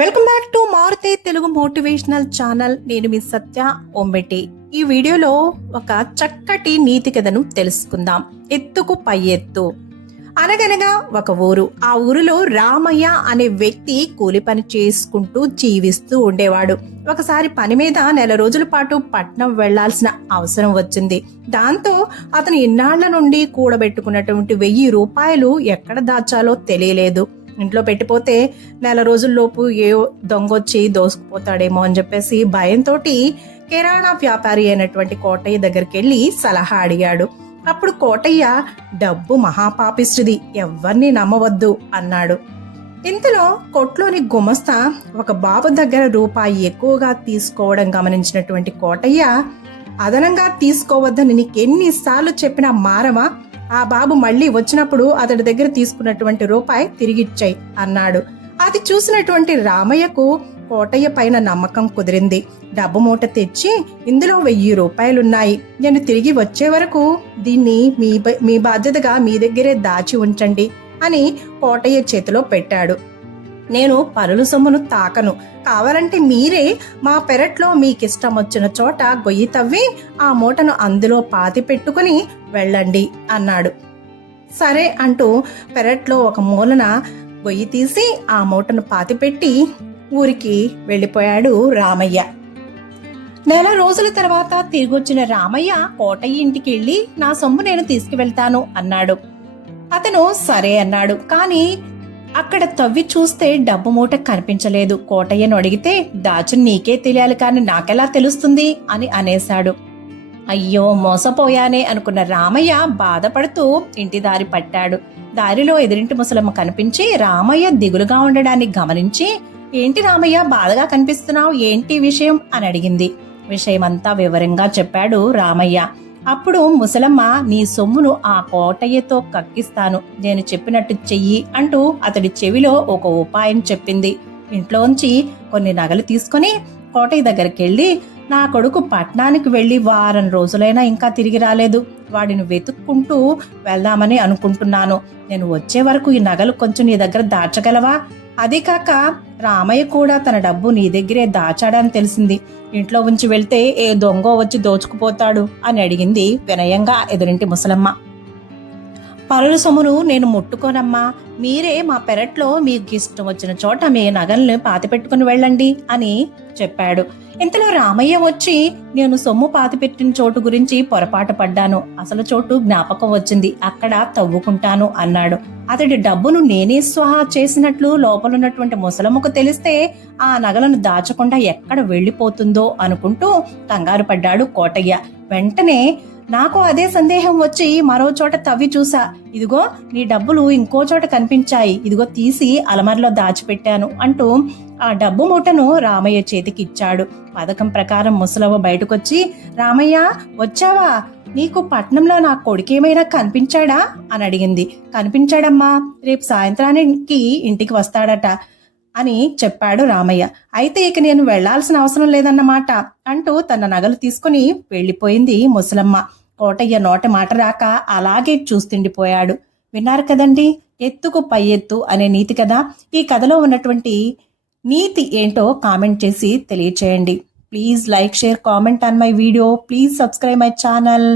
Welcome back to Maruthi Telugu motivational channel. నేను మీ సత్య ఓంబెట్టి. ఈ వీడియోలో ఒక చక్కటి నీతి కథను తెలుసుకుందాం. ఎత్తుకు పై ఎత్తు. అనగనగా ఒక ఊరు. ఆ ఊరిలో రామయ్య అనే వ్యక్తి కూలి పని చేసుకుంటూ జీవిస్తూ ఉండేవాడు. ఒకసారి పని మీద నెల రోజుల పాటు పట్నం వెళ్లాల్సిన అవసరం వచ్చింది. దాంతో అతను ఇన్నాళ్ల నుండి కూడబెట్టుకున్నటువంటి 1000 రూపాయలు ఎక్కడ దాచాలో తెలియలేదు. ఇంట్లో పెట్టిపోతే నెల రోజుల్లోపు ఏ దొంగొచ్చి దోసుకుపోతాడేమో అని చెప్పేసి భయంతో కిరాణా వ్యాపారి అయినటువంటి కోటయ్య దగ్గరికి వెళ్ళి సలహా అడిగాడు. అప్పుడు కోటయ్య, డబ్బు మహాపాపిష్టిది, ఎవ్వరిని నమ్మవద్దు అన్నాడు. ఇంతలో కొట్లోని గుమస్తా ఒక బాబు దగ్గర రూపాయి ఎక్కువగా తీసుకోవడం గమనించినటువంటి కోటయ్య, అదనంగా తీసుకోవద్దని నీకెన్నిసార్లు చెప్పినా మారమా? ఆ బాబు మళ్ళీ వచ్చినప్పుడు అతడి దగ్గర తీసుకున్నటువంటి రూపాయి తిరిగిచ్చాయి అన్నాడు. అది చూసినటువంటి రామయ్యకు కోటయ్య పైన నమ్మకం కుదిరింది. డబ్బు మూట తెచ్చి, ఇందులో 1000 రూపాయలున్నాయి, నేను తిరిగి వచ్చే వరకు దీన్ని మీ బాధ్యతగా మీ దగ్గరే దాచి ఉంచండి అని కోటయ్య చేతిలో పెట్టాడు. నేను పరుల సొమ్మును తాకను, కావాలంటే మీరే మా పెరట్లో మీకిష్టం వచ్చిన చోట గొయ్యి తవ్వి ఆ మూటను అందులో పాతి పెట్టుకుని వెళ్ళండి అన్నాడు. సరే అంటూ పెరట్లో ఒక మూలన గొయ్యి తీసి ఆ మూటను పాతిపెట్టి ఊరికి వెళ్ళిపోయాడు రామయ్య. నెల రోజుల తర్వాత తిరిగొచ్చిన రామయ్య కోటయ్య ఇంటికి వెళ్ళి, నా సొమ్ము నేను తీసుకువెళ్తాను అన్నాడు. అతను సరే అన్నాడు. కానీ అక్కడ తవ్వి చూస్తే డబ్బు మూట కనిపించలేదు. కోటయ్యను అడిగితే, దాచుని నీకే తెలియాలి కానీ నాకెలా తెలుస్తుంది అని అనేశాడు. అయ్యో మోసపోయానే అనుకున్న రామయ్య బాధపడుతూ ఇంటి దారి పట్టాడు. దారిలో ఎదురింటి ముసలమ్మ కనిపించి రామయ్య దిగులుగా ఉండడాన్ని గమనించి, ఏంటి రామయ్య బాధగా కనిపిస్తున్నావు, ఏంటి విషయం అని అడిగింది. విషయమంతా వివరంగా చెప్పాడు రామయ్య. అప్పుడు ముసలమ్మ, నీ సొమ్మును ఆ కోటయ్యతో కక్కిస్తాను, నేను చెప్పినట్టు చెయ్యి అంటూ అతడి చెవిలో ఒక ఉపాయం చెప్పింది. ఇంట్లోంచి కొన్ని నగలు తీసుకుని కోటయ్య దగ్గరికి వెళ్ళి, నా కొడుకు పట్నానికి వెళ్లి వారం రోజులైనా ఇంకా తిరిగి రాలేదు, వాడిని వెతుక్కుంటూ వెళ్దామని అనుకుంటున్నాను, నేను వచ్చే వరకు ఈ నగలు కొంచెం నీ దగ్గర దాచగలవా? అదే కాక రామయ్య కూడా తన డబ్బు నీ దగ్గరే దాచాడని తెలిసింది, ఇంట్లో ఉంచి వెళ్తే ఏ దొంగో వచ్చి దోచుకుపోతాడు అని అడిగింది వినయంగా ఎదురింటి ముసలమ్మ. పరుల సొమ్మును నేను ముట్టుకోనమ్మా, మీరే మా పెరట్లో మీకు ఇష్టం వచ్చిన చోట మీ నగల్ని పాతిపెట్టుకుని వెళ్ళండి అని చెప్పాడు. ఇంతలో రామయ్య వచ్చి, నేను సొమ్ము పాతిపెట్టిన చోటు గురించి పొరపాటు పడ్డాను, అసలు చోటు జ్ఞాపకం వచ్చింది, అక్కడ తవ్వుకుంటాను అన్నాడు. అతడి డబ్బును నేనే స్వాహా చేసినట్లు లోపలున్నటువంటి ముసలమ్మకు తెలిస్తే ఆ నగలను దాచకుండా ఎక్కడ వెళ్లిపోతుందో అనుకుంటూ కంగారు పడ్డాడు కోటయ్య. వెంటనే, నాకు అదే సందేహం వచ్చి మరో చోట తవ్వి చూసా, ఇదిగో నీ డబ్బులు ఇంకో చోట కనిపించాయి, ఇదిగో తీసి అలమరలో దాచిపెట్టాను అంటూ ఆ డబ్బు మూటను రామయ్య చేతికి ఇచ్చాడు. పథకం ప్రకారం ముసలవ్వ బయటకొచ్చి, రామయ్య వచ్చావా, నీకు పట్నంలో నా కొడుకేమైనా కనిపించాడా అని అడిగింది. కనిపించాడమ్మా, రేపు సాయంత్రానికి ఇంటికి వస్తాడట అని చెప్పాడు రామయ్య. అయితే ఇక నేను వెళ్లాల్సిన అవసరం లేదన్నమాట అంటూ తన నగలు తీసుకుని వెళ్లిపోయింది ముసలమ్మ. కోటయ్య నోట మాట రాక అలాగే చూస్తుండిపోయాడు. విన్నారు కదండి, ఎత్తుకు పై ఎత్తు అనే నీతి కథ. ఈ కథలో ఉన్నటువంటి నీతి ఏంటో కామెంట్ చేసి తెలియచేయండి. Please like, share, comment on my video. Please subscribe my channel.